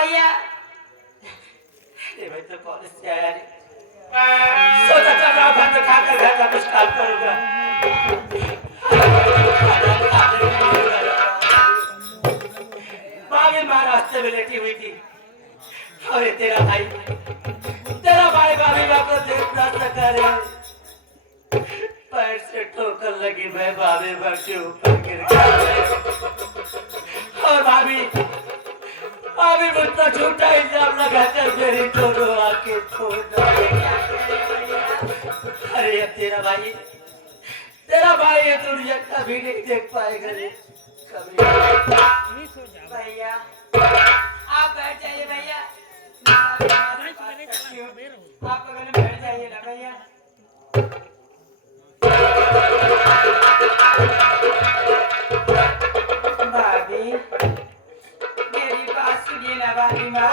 भैया भाई तो कॉलेज से आया रे सोचा था रात भर तो खाकर घर का कुछ काम करूंगा भाभी माँ रास्ते में लेटी हुई थी और ये तेरा भाई भाभी माँ को देख ना सका रे पैर से ठोकर लगी मैं भाभी माँ के ऊपर गिर गया और भाभी मुझको झूठा इल्जाम लगाकर मेरी दोनों आंखें फोड़ डाली। अरे तेरा भाई ये दुनिया कभी नहीं देख पाएगा रे कभी। भैया आप बैठ जाइए भैया आप बगल में बैठ जाइए ना भैया। भाभी मेरी बात सुनिए ना भाभी माँ।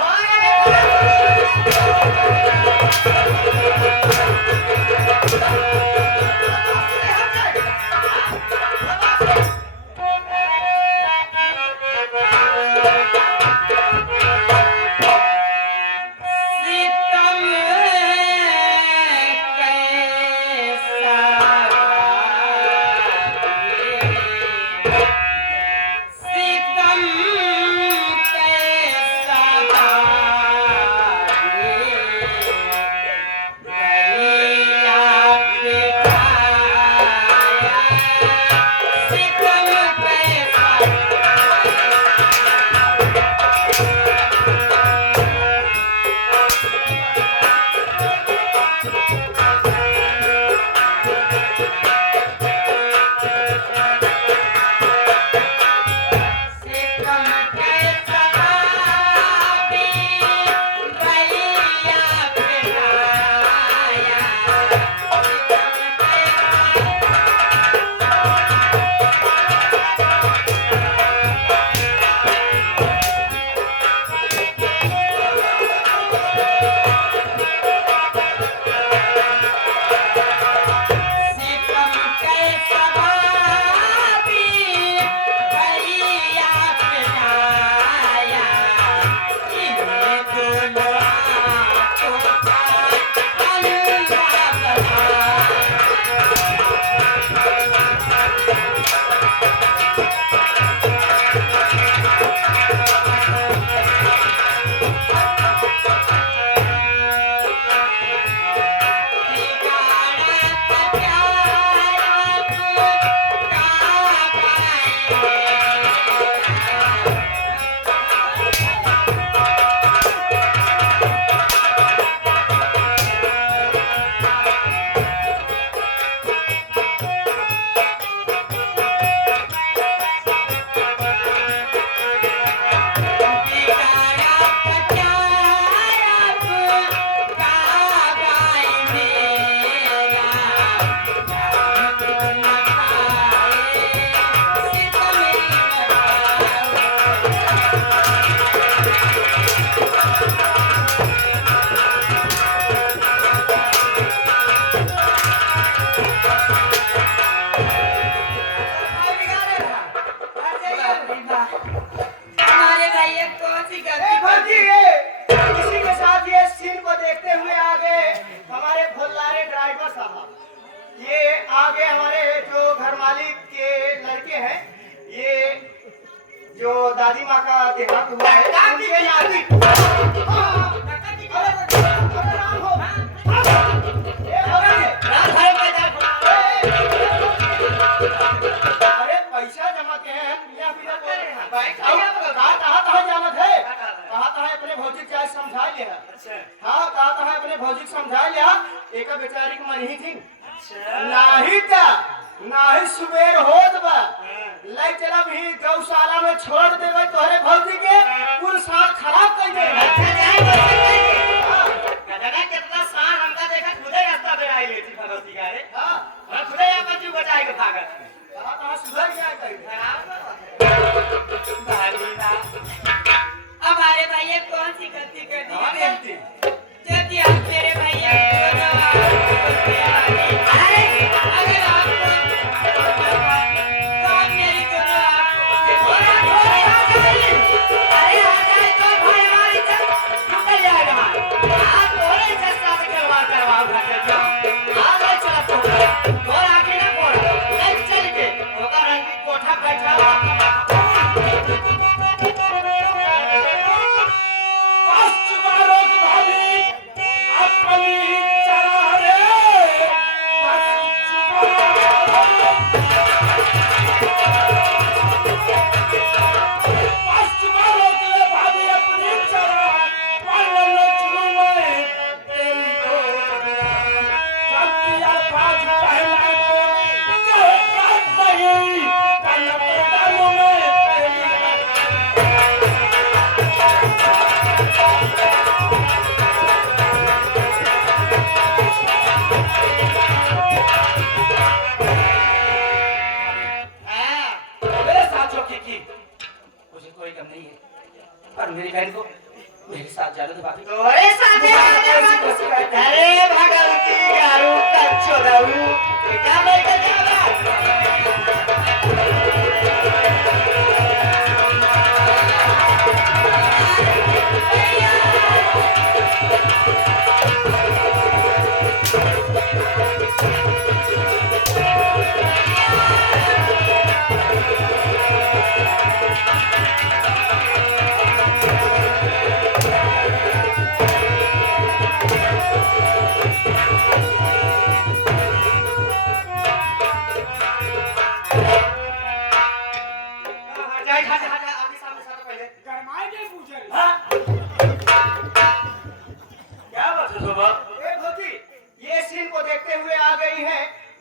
दादी माँ का देहांत हुआ है उनके नाती अरे पैसा जमा के हैं पिया पिया कर रहे हैं कहाँ जामत है कहा अपने भौजी क्या समझा लिया हाँ कहा अपने भौजी समझा लिया एक बेचारी को मन ही थी नाही था नाही सुबेर होत बा लाई चला भी गौशाला में छोड़ देवे तोहरे भौजी के कुल साल खराब कर दे गदना कितना साल हमका देखा खुदे रास्ता पे आई लेती भगवती का रे हां मैं खुदे यहां पर जीव बचाए के भागत कहां सुधर गया कहीं भाभी ना हमारे भैया कौन सी गलती कर दी कौन गलती जो कि आप मेरे भैया अरे अगर आपको कौन मेरी दोनों आपको अरे आ जाए तो भाई हमारी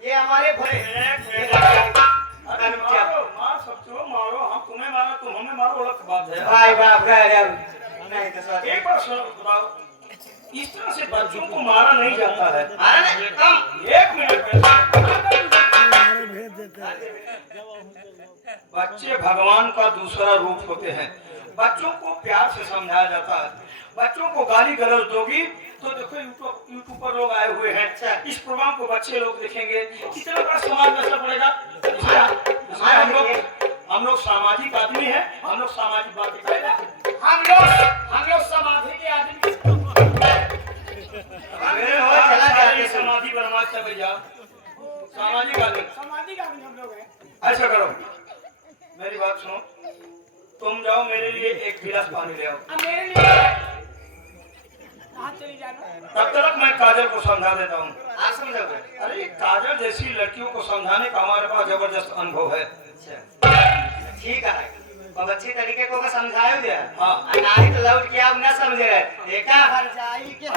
ये हमारे भले अरे मारो मार सकते हो, मारो, हम तुम्हें मारो, तुम हमें मारो, अलग बात है। भाई बाप रे नहीं तो सर एक बार सुनो, बताओ, इस तरह से बच्चों को मारा नहीं जाता है। अरे नहीं, कम एक मिनट, बच्चे भगवान का दूसरा रूप होते हैं। बच्चों को प्यार से समझाया जाता है। बच्चों को गाली गलौज दोगी तो देखो यूट्यूब पर लोग आए हुए हैं। अच्छा, इस प्रोग्राम को बच्चे लोग देखेंगे, कितना बड़ा समाज में असर पड़ेगा। हम लोग सामाजिक आदमी हैं, हम लोग सामाजिक बातें करेंगे। हम लोग समाधि के आदमी चला जाते समाधि बनवा से भैया, सामाजिक आदमी हम लोग हैं। ऐसा करो, मेरी बात सुनो, तुम जाओ मेरे लिए एक गिलास पानी ले आओ। अब मेरे लिए कहाँ चली जाना? तब तक मैं काजल को समझा देता हूँ। आप समझोगे? अरे काजल जैसी लड़कियों को समझाने का हमारे पास जबरदस्त अनुभव है। अच्छा ठीक है, बहुत अच्छी तरीके को समझाया दिया। हाँ। नहीं तो लौट के आप ना समझ रहे, देखा भरजाई के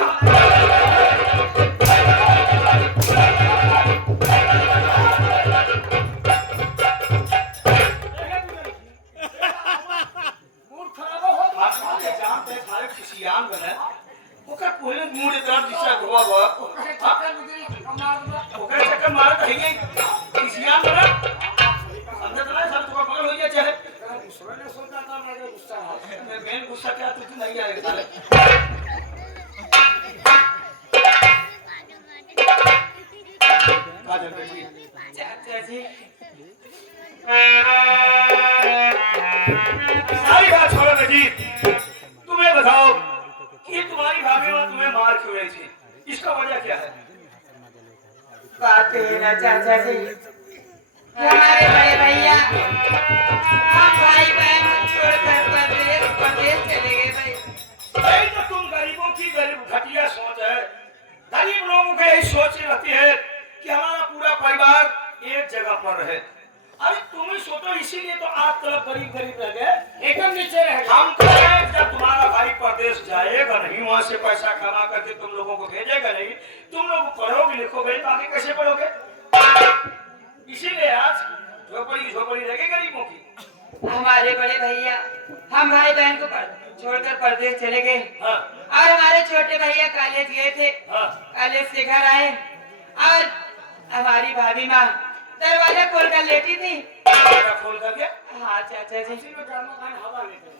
मूड खराब हो आसमान जान पे सारे खुशियान बने, ओकर पूरे मूड इतना दिशा हुआ हुआ, ओकर चक्कर मार कहिए खुशियान बने, अंदर चला सब तो पकड़ हो गया चाहे ने सोचा था मेरे गुस्सा है। मैं मेन गुस्सा क्या तुझे नहीं आएगा साले। काजल बेटी, चाचा जी सारी बात छोड़ो बेटी, तुम्हें बताओ कि तुम्हारी भाभी माँ तुम्हें मार क्यों रही थी, इसका वजह क्या है? बात है ना चाचा जी, हमारे बड़े भैया हम भाई बहन छोड़कर परदेश चले गए भाई। यही तो तुम गरीबों की गरीब घटिया सोच है। गरीब लोगों की यही सोच रहती है कि हमारा पूरा परिवार एक जगह पर रहे। अरे तुम ही सोचो, इसीलिए तो आप तरफ गरीब गरीब रह गए, एकदम नीचे रह गए। हम तो हैं, जब तुम्हारा भाई परदेश जाएगा नहीं, वहां से पैसा कमा करके तुम लोगों को भेजेगा नहीं, तुम लोग पढ़ोगे लिखोगे तो आगे कैसे पढ़ोगे? इसीलिए आज झोपड़ी झोपड़ी रह गई गरीबों की। हमारे बड़े भैया हम भाई बहन को छोड़कर परदेश चले गए। हाँ, और हमारे छोटे भैया कॉलेज गए थे, हाँ। कॉलेज से घर आए और हमारी भाभी माँ दरवाजा खोलकर लेटी थी। दरवाजा खोल करके हाँ चाचा जी, इसी में गर्मा खान हवा लेते हैं।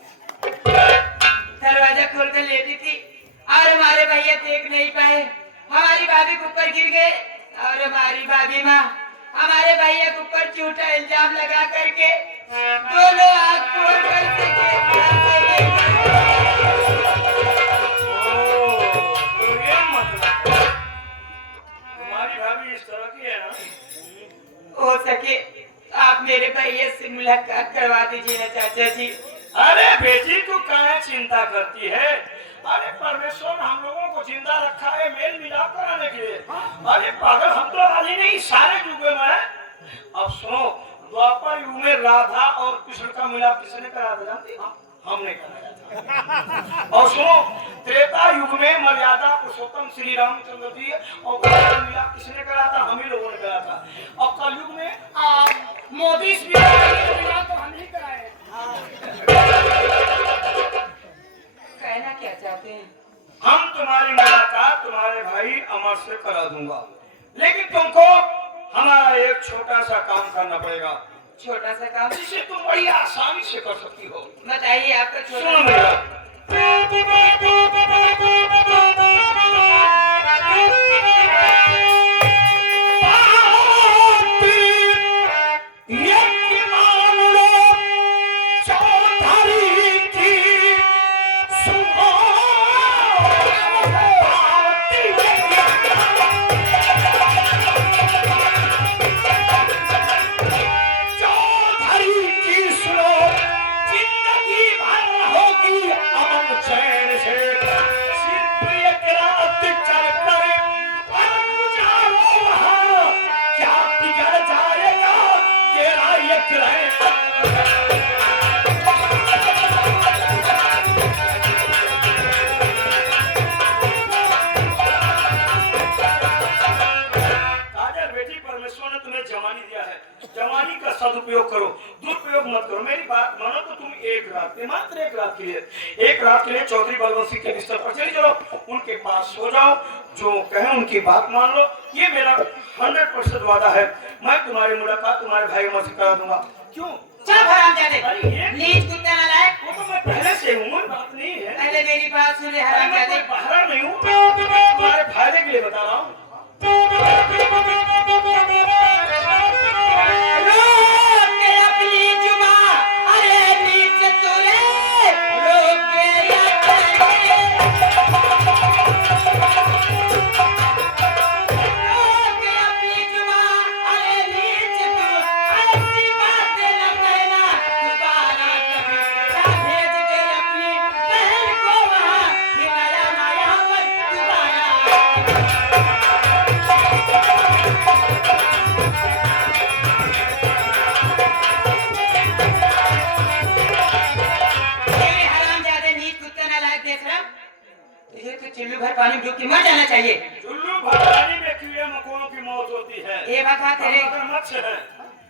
दरवाजा खोलकर लेटी थी और हमारे भैया देख नहीं पाए, हमारी भाभी के ऊपर गिर गए और हमारी भाभी माँ हमारे भैया के ऊपर झूठा इल्जाम लगा करके दोनों आग फोड़ कर तो ये मतलब तुम्हारी भाभी इस तरह की है ना? हो सके आप मेरे भैया से मुलाकात करवा दीजिए ना चाचा जी। अरे बेटी तू काहे चिंता करती है? अरे परमेश्वर हम लोगों को जिंदा रखा है मेल मिलाप कराने के लिए। अरे पागल, हम तो आज ही नहीं सारे युग में है। अब सुनो, द्वापर युग में राधा और कृष्ण का मिलाप किसने करा था जानती? हमने कराया था। और सुनो, त्रेता युग में मर्यादा पुरुषोत्तम श्री रामचंद्र जी और कृष्ण का मिलाप किसने करा था? हम ही लोगों ने करा था। और कलयुग में मोदी तो हम ही कराए। कहना क्या चाहते हैं? हम तुम्हारी मुलाकात तुम्हारे भाई अमर से करा दूंगा, लेकिन तुमको हमारा एक छोटा सा काम करना पड़ेगा, छोटा सा काम? जिसे तुम बड़ी आसानी से कर सकती हो। बताइए आपका छोटा सुनो मेरा, जिंदगी भर होगी अमन चैन से, सिर्फ एक जवानी का सदुपयोग करो, दुरुपयोग मत करो। मेरी बात मानो तो तुम एक रात के, मात्र एक रात के लिए चौधरी बलवंत सिंह के बिस्तर पर चले चलो, उनके पास सो जाओ, जो कहें उनकी बात मान लो। ये मेरा 100% वादा है, मैं तुम्हारी मुलाकात तुम्हारे भाई मत से करा दूंगा। क्यों? चल हरामजादे, अरे ये नीच कुत्ता नालायक, वो तो मैं पहले से हूँ, बात नहीं है। पहले मेरी बात सुन ले मैं हरामजादे। कोई बहरा नहीं हूँ, मैं तुम्हारे फायदे के लिए बता रहा हूँ। रोक के अपनी जुबान, अरे नीच तूने, रोक के अपनी जुबान, अरे नीच तू, ऐसी बातें न कहना दोबारा कभी। जा भेज के अपनी बहन को वहाँ, हिलाया ना यहाँ पर दोबारा। तेरे हरामजादे नीच कुत्ते नालायक बेशरम, तुझे तो चुल्लू भर पानी में डूब के मर जाना चाहिए। चुल्लू भरवानी में कीड़े मकोड़ों की मौत होती है। ये बता मगरमच्छ है।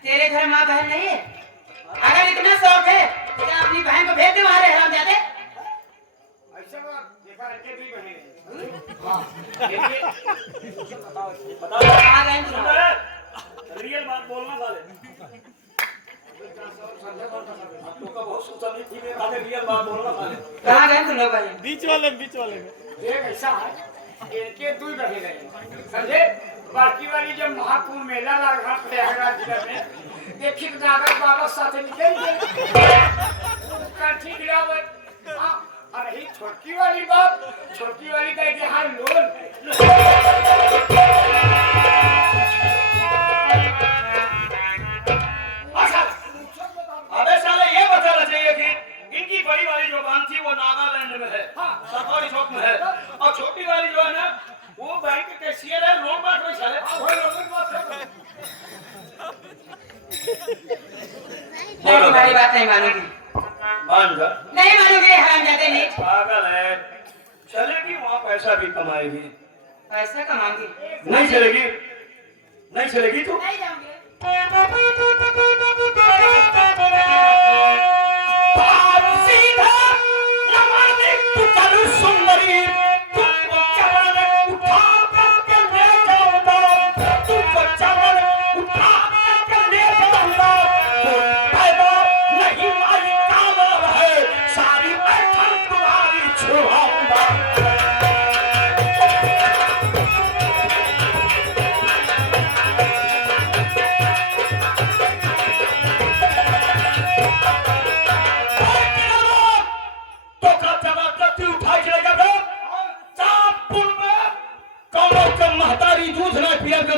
तेरे घर माँ बहन नहीं है? अगर इतना शौक है तो क्या अपनी बहन को भेज दे हमारे हरामजादे। ऐसा बात देखा रखे भी बहन बताओ कहाँ गए तुम? रियल बात बोलना साले। आप लोग का बहुत सोचा नहीं थी, मैं रियल बात बोलना साले। कहाँ गए तुम लोग भाई? बीच वाले में एक ऐसा है, इनके दो रहे गए समझे। बाकी वाली जब महाकुंभ मेला लगा प्रयागराज जिला में, देखी तो नागर बाबा साथ निकल गए कंठी गिरावत। हाँ, और रही छोटकी वाली बात, छोटकी वाली का यहाँ लोन अबे साले ये बताना चाहिए कि इनकी बड़ी वाली जो बांध थी वो नागालैंड में है, सरकारी चौक में है, और छोटी वाली जो है ना वो बैंक के कैशियर है, लोन बांट रही साले। मैं तुम्हारी बात नहीं मानूंगी, मान जा, नहीं मानूंगी हरामजादे नीच। पागल है। चलेगी वहाँ पैसा भी कमाएगी। पैसा कमाऊंगी, नहीं चलेगी, नहीं चलेगी तू। नहीं जाऊंगी। सीधा नमाने तू चलू सुंदरी, तुमको चमन उठा करके ले जाऊंगा, तुमको चमन उठा करके ले जाऊंगा। पैदा नहीं मारी कामर है, सारी बैठन तुम्हारी छुड़ाऊंगा।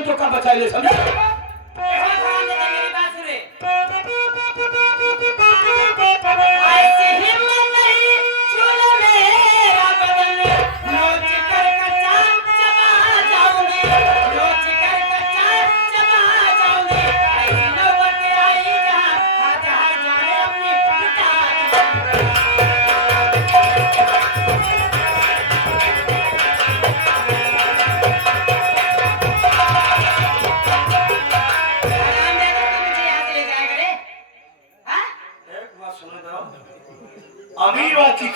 तो का बचा ले समझे। हरामजादे मेरी बात सुने। ऐसी हिम्मत नहीं छूने मेरा बदन, नोच कर कच्चा चबा जाऊंगी, नोच कर कच्चा चबा जाऊंगी। ऐसी नौबत आई जहाँ हजार जाने अपनी पिता हरामजादे तू मुझे यहाँ से ले जाएगा रे? हाँ? एक बात सुनो जरा, अमीरों की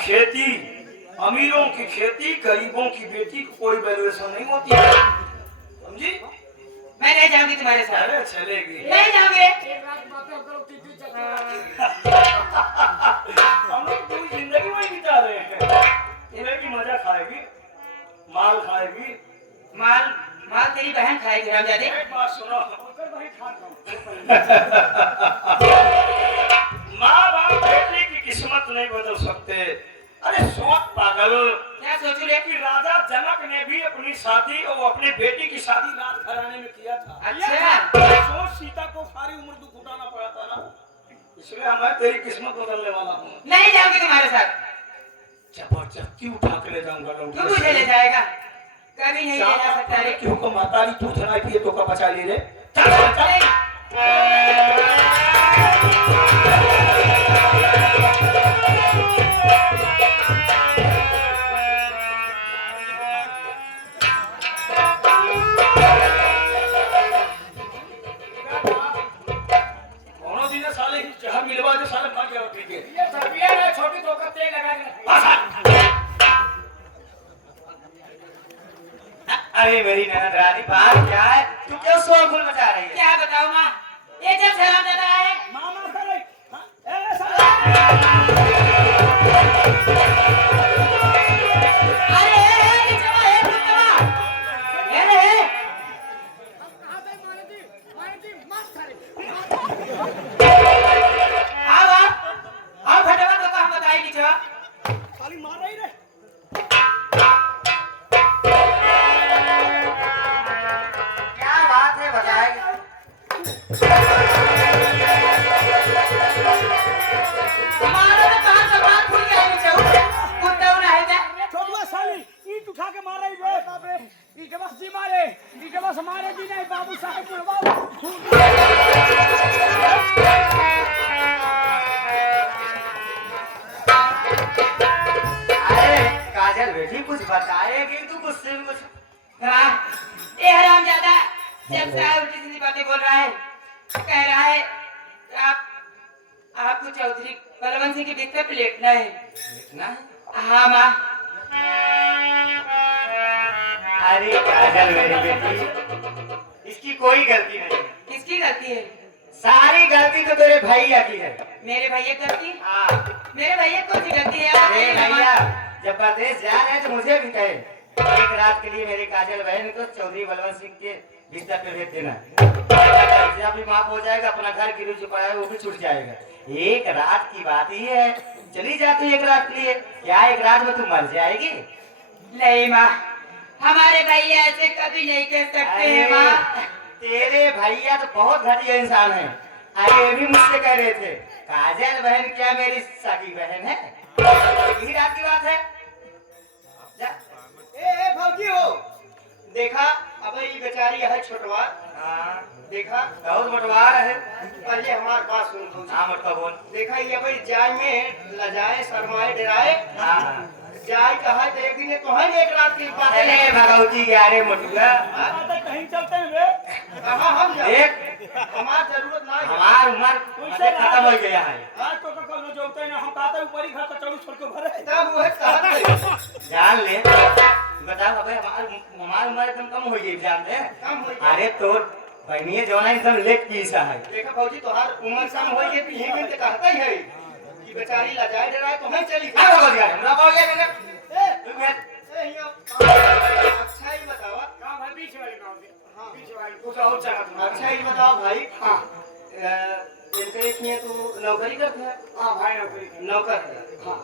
खेती गरीबों की बेटी को कोई वैल्यूएशन नहीं होती है, समझी। मैं नहीं जाऊंगी तुम्हारे साथ, अरे चलेगी। नहीं जाऊंगी। एक रात बातें करो तीसरी चलती हम लोग पूरी जिंदगी में बिता रहे हैं। तुम्हें भी मजा खाएगी, माल खाएगी। माल माल तेरी बहन खाएगी हरामजादे। एक बात सुनो, होकर वही खाता हूँ। माँ बाप बेटी की किस्मत नहीं बदल सकते। अरे सोच पागल, क्या सोचू रे? कि राजा जनक ने भी अपनी शादी और अपने बेटी की शादी राजघराने में किया था। अच्छा। सोच सीता को सारी उम्र दुख उठाना पड़ा था ना, इसलिए मैं तेरी किस्मत बदलने वाला हूँ। नहीं जाऊंगी तुम्हारे साथ। जबरदस्ती उठा के ले जाऊंगा तू मुझे ले जाएगा, कभी नहीं ले जा सकता रे। क्यों को मातारी तू धराई पिए तो का बचा ले रे। चल चल चल। नंदरानी बात क्या है? तू क्यों शोरगुल मचा रही है? क्या बताऊं माँ, ये जब शराब देता है मामा करे अरे निचवा है कुत्ता ये रे आओ फटाफट तो हम बताई निचवा खाली मार रही रे क्या बात है बताएगा? हमारा तो कहां का बात भूल गया निचवा कुत्ता ना है जा छोटुआ साली ईट उठा के मार रही बे बाबे ई के बस जी मारे ई के बस मारे जी नहीं बाबू साहब बुढ़वा अरे काजल बेटी कुछ बताएगी तू गुस्से में कुछ? हाँ, ये हरामजादा जब से आया उल्टी सीधी बातें बोल रहा है कह रहा है कि आपको चौधरी बलवंत सिंह के बिस्तर पे लेटना है लिखना है? हाँ माँ अरे काजल मेरी बेटी, इसकी कोई गलती नहीं है। किसकी गलती है सारी गलती तो तेरे भैया की है। मेरे भैया की गलती हाँ, मेरे भैया कौन सी गलती है आप अरे बताइए ना, भैया माँ। जब परदेश जा रहे हैं तो मुझे भी कहे एक रात के लिए मेरी काजल बहन को चौधरी बलवंत सिंह के बिस्तर पे भेज देना। कर्जा भी माफ हो जाएगा, अपना घर गिरवी जो पड़ा है वो भी छूट जाएगा। एक रात की बात ही है, चली जा तू एक रात के लिए। क्या एक रात में तू मर जाएगी? नहीं माँ, हमारे भैया ऐसे कभी नहीं कह सकते हैं माँ। तेरे भैया तो बहुत घटिया इंसान है। अरे ये भी मुझसे कह रहे थे काजल बहन क्या मेरी सगी बहन है? यही रात की बात है। जा। ए भौजी हो देखा अब ये बेचारी है छोटवा हाँ, देखा बहुत बटवार है। पहले हमार बात सुन भौजी हाँ मटका बोल। देखा ये भाई जाय में लजाए शर्माए डराए हाँ, जाय कहा तो एक दिन तो है एक रात की बात अरे है भगवती यारे मटुआ, कहीं चलते हैं बे कहा हम देख हमार जरूरत ना है हमार उम्र खत्म हो गया है। आज तो कल जोड़ते हैं हम कहते हैं ऊपर ही घर कचौड़ी छोड़ के भरे तब वो कहत जान ले बता अबे हमार उम्र एकदम कम हो गई जानते हैं। कम हो अरे तोर बहनिए जौना एकदम लेट की सा है। देखा भौजी तोहार उम्र कम हो गई तो यही तो कहता ही है कि बेचारी लजाए डराए तो मैं चली क्या हो गया? हमरा हो गया ना। ए तू मैं ए अच्छा ही बतावा काम है बीच वाले गांव के हाँ बीच वाले कुछ और जगह अच्छा ही बताओ भाई हाँ इनके लिए तू नौकरी करता है हाँ भाई नौकरी की। नौकर है हाँ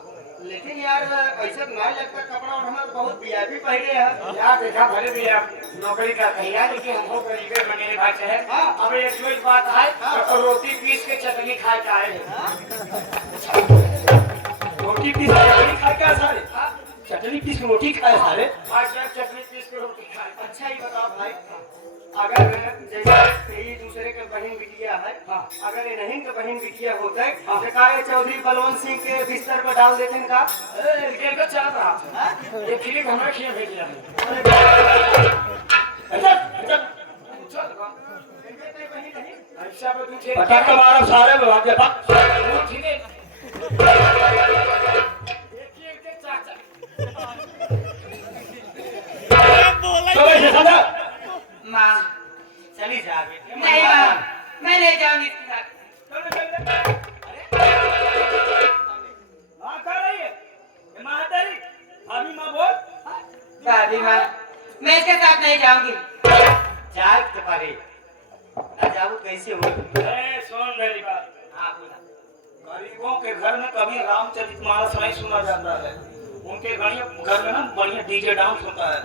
लेकिन यार ऐसा ना लगता कपड़ा उठा तो बहुत वीआईपी पहने हैं यार देखा भले भी आप नौकरी का कहिया लेकिन हम हो गरीबे बने भाई है हाँ। अब एक जो बात है तो रोटी पीस के चटनी खा के आए हैं। रोटी पीस के चटनी खा के आए सारे चटनी पीस के रोटी खाए सारे भाई साहब चटनी पीस के रोटी खाए अच्छा ही बताओ भाई अगर जैसे ये दूसरे के बहन बिटिया है हाँ। अगर ये नहीं के बहन बिटिया होते तो का ये चौधरी बलवंत सिंह के बिस्तर पर डाल देते हैं का ये का चल रहा था ये फिल्म हमारे खिए भेज दिया इनके कोई बहन नहीं ऐसा पे तू पटक के मारो सारे विभाग के बात ठीक है देखिए के चाचा तो वैसे समझा माँ चली जा बेटी। नहीं माँ, मैं नहीं जाऊंगी इसके साथ। हाँ कह रही है ये माँ है तेरी अभी माँ बोल दादी माँ, मैं इसके साथ नहीं जाऊंगी। जाग तो पारे ना जाओ कैसे हो? अरे सुन मेरी बात हाँ बोला। गरीबों के घर में कभी रामचरितमानस नहीं सुना जाता है उनके घर में ना बढ़िया डीजे डांस होता है।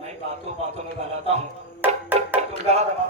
मैं बातों बातों में बताता हूँ तुम गला दबा